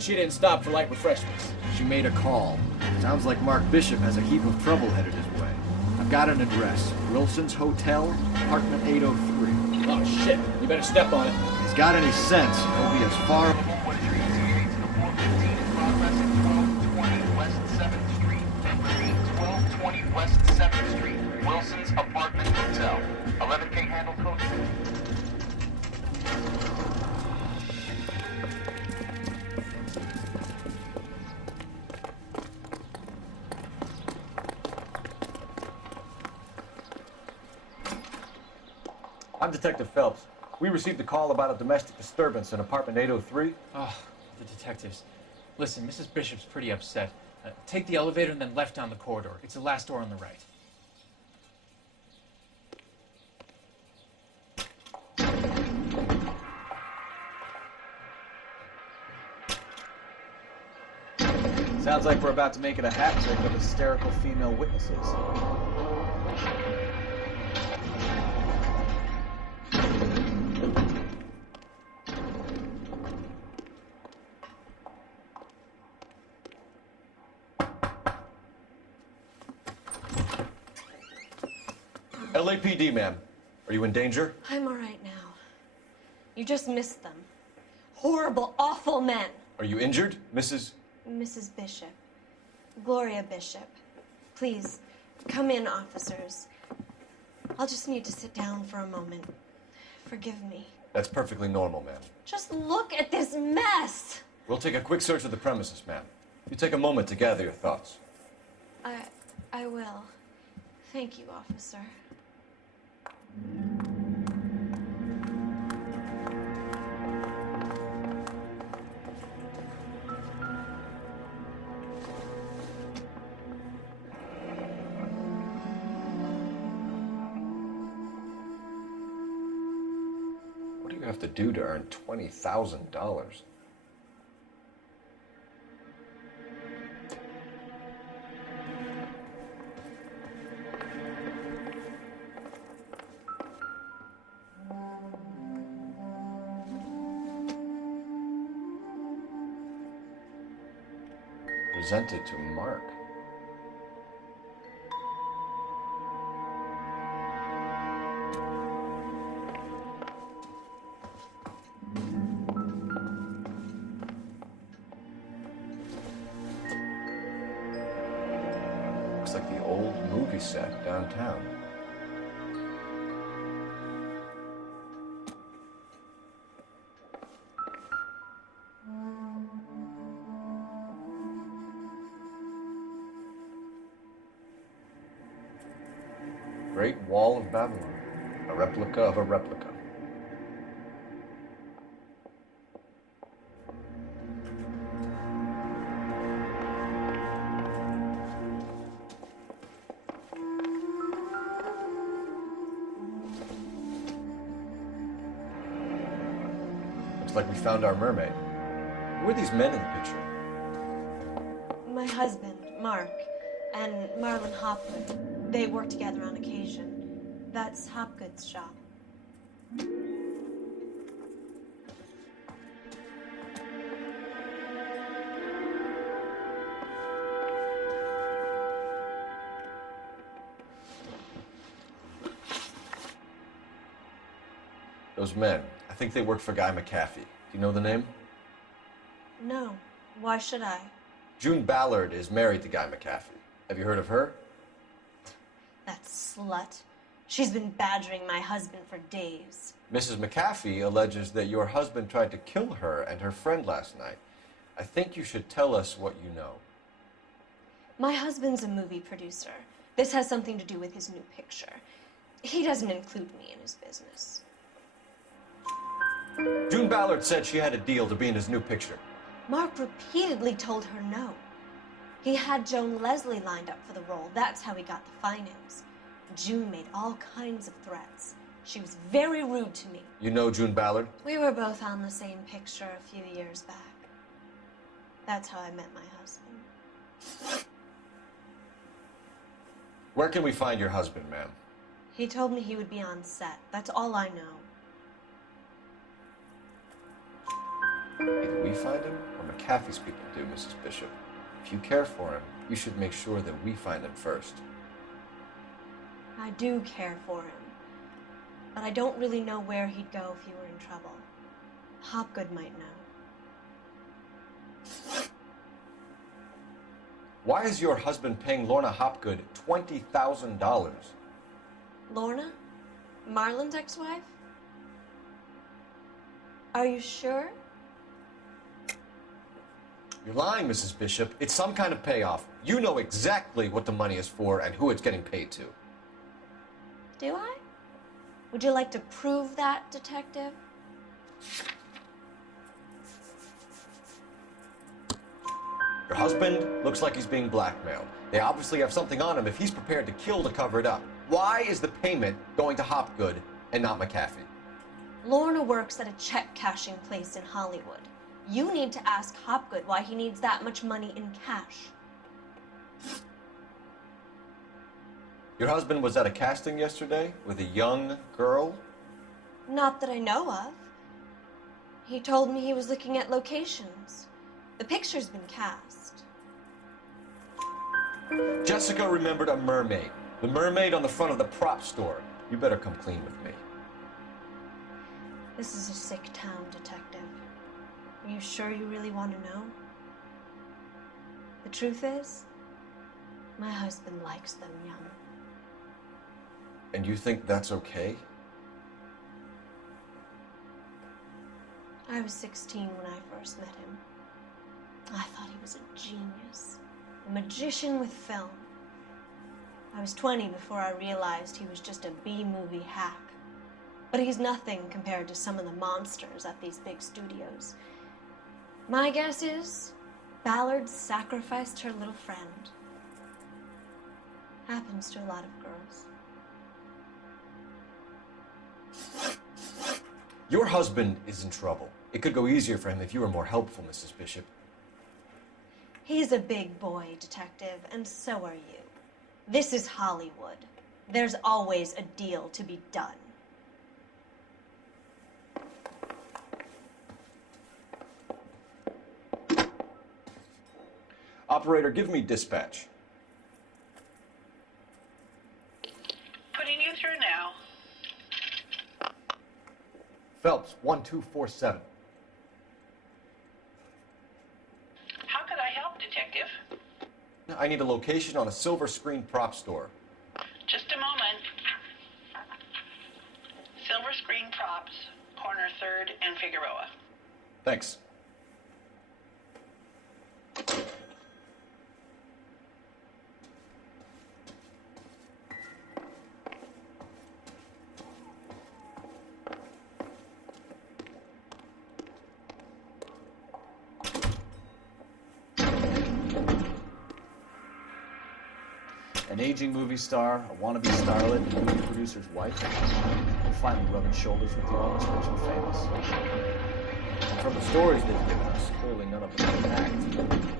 guessing she didn't stop for light refreshments. She made a call. Sounds like Mark Bishop has a heap of trouble headed his way. I've got an address. Wilson's Hotel, apartment 803. Oh shit, you better step on it. If he's got any sense, he'll be as far... West 7th Street, Wilson's Apartment Hotel. 11K handle code. I'm Detective Phelps. We received a call about a domestic disturbance in apartment 803. Oh, the detectives. Listen, Mrs. Bishop's pretty upset. Take the elevator and then left down the corridor. It's the last door on the right. Sounds like we're about to make it a hat trick of hysterical female witnesses. LAPD, ma'am. Are you in danger? I'm all right now. You just missed them. Horrible, awful men. Are you injured, Mrs.? Mrs. Bishop. Gloria Bishop. Please, come in, officers. I'll just need to sit down for a moment. Forgive me. That's perfectly normal, ma'am. Just look at this mess! We'll take a quick search of the premises, ma'am. You take a moment to gather your thoughts. I will. Thank you, officer. What do you have to do to earn $20,000? Presented to Mark. Looks like the old movie set downtown. Great Wall of Babylon, a replica of a replica. Looks like we found our mermaid. Who are these men in the picture? My husband, Mark, and Marlon Hopwood. They work together on occasion. That's Hopgood's shop. Those men, I think they work for Guy McAfee. Do you know the name? No. Why should I? June Ballard is married to Guy McAfee. Have you heard of her? That slut. She's been badgering my husband for days. Mrs. McAfee alleges that your husband tried to kill her and her friend last night. I think you should tell us what you know. My husband's a movie producer. This has something to do with his new picture. He doesn't include me in his business. June Ballard said she had a deal to be in his new picture. Mark repeatedly told her no. He had Joan Leslie lined up for the role. That's how he got the finance. June made all kinds of threats. She was very rude to me. You know June Ballard? We were both on the same picture a few years back. That's how I met my husband. Where can we find your husband, ma'am? He told me he would be on set. That's all I know. Either we we find him, or McAfee's people do, Mrs. Bishop? If you care for him, you should make sure that we find him first. I do care for him, but I don't really know where he'd go if he were in trouble. Hopgood might know. Why is your husband paying Lorna Hopgood $20,000? Lorna? Marlon's ex-wife? Are you sure? You're lying, Mrs. Bishop. It's some kind of payoff. You know exactly what the money is for and who it's getting paid to. Do I? Would you like to prove that, detective? Your husband looks like he's being blackmailed. They obviously have something on him if he's prepared to kill to cover it up. Why is the payment going to Hopgood and not McAfee? Lorna works at a check cashing place in Hollywood. You need to ask Hopgood why he needs that much money in cash. Your husband was at a casting yesterday with a young girl? Not that I know of. He told me he was looking at locations. The picture's been cast. Jessica remembered a mermaid. The mermaid on the front of the prop store. You better come clean with me. This is a sick town, detective. Are you sure you really want to know? The truth is, my husband likes them young. And you think that's okay? I was 16 when I first met him. I thought he was a genius, a magician with film. I was 20 before I realized he was just a B-movie hack. But he's nothing compared to some of the monsters at these big studios. My guess is Ballard sacrificed her little friend. Happens to a lot of girls. Your husband is in trouble. It could go easier for him if you were more helpful, Mrs. Bishop. He's a big boy, detective, and so are you. This is Hollywood. There's always a deal to be done. Operator, give me dispatch. Putting you through now. Phelps, 1247. How could I help, Detective? I need a location on a silver screen prop store. Just a moment. Silver screen props, corner 3rd and Figueroa. Thanks. An aging movie star, a wannabe starlet, a movie producer's wife, and finally rubbing shoulders with the almost rich and famous. And from the stories they've given us, clearly none of them can act.